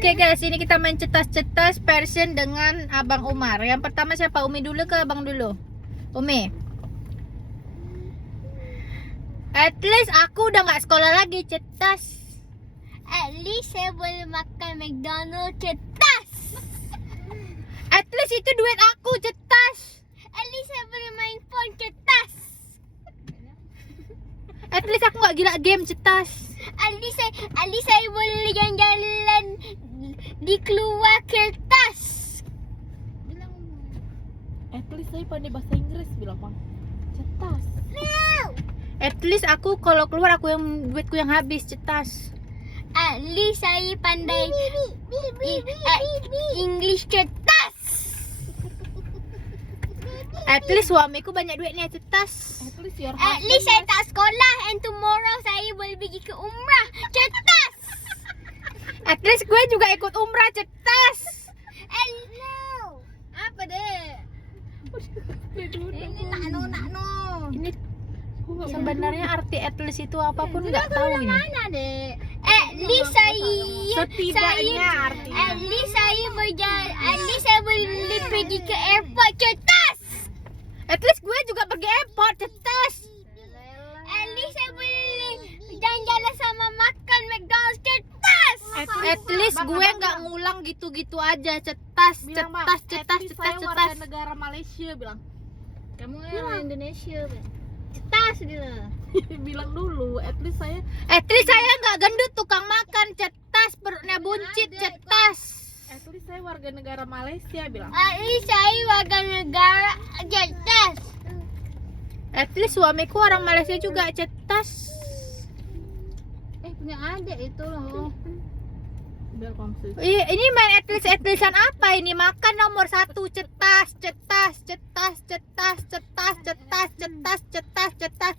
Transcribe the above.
Oke guys, ini kita main cetas-cetas version dengan Abang Umar. Yang pertama siapa? Umi dulu ke Abang dulu? Umi. At least aku udah nggak sekolah lagi, cetas. At least saya boleh makan McDonald's, cetas. At least itu duit aku, cetas. At least saya boleh main phone, cetas. At least aku nggak gila game, cetas. At least saya boleh jalan-jalan di keluar kertas. Bilang at least saya pandai bahasa Inggris, bilang bang cetas. No. At least aku kalau keluar aku yang duitku yang habis, cetas. At least saya pandai English, cetas. At least suamiku banyak duitnya, cetas. At least your At least saya tak sekolah and tomorrow saya boleh pergi ke umrah, cetas. At least gue juga ikut umrah, cetas. No. apa deh? Ini nak no. Ini sebenarnya arti at least itu apapun nggak tahu ini. Mana deh? At least saya Setidaknya artinya. At least saya berjalan. At least saya boleh pergi ke airport, cetas. At least gue juga pergi airport, cetas. At least saya boleh jalan-jalan sama makan McDonald's, cetas. At least gue nggak ngulang gitu-gitu aja, cetas, Bilang, Bang, cetas, at cetas, least cetas, saya warga cetas. negara Malaysia, bilang. Kamu orang Indonesia, bilang. Cetas dia. Bilang dulu, at least saya At least saya nggak gendut, tukang makan, cetas, perutnya buncit, cetas. at least saya warga negara Malaysia, bilang. At least saya warga negara, cetas. At least suamiku orang Malaysia juga, cetas. Punya adik itu loh. Biar kongsi. Ini main at leastan apa ini? Makan nomor 1, cetas, cetas, cetas, cetas, cetas, cetas, cetas, cetas, cetas.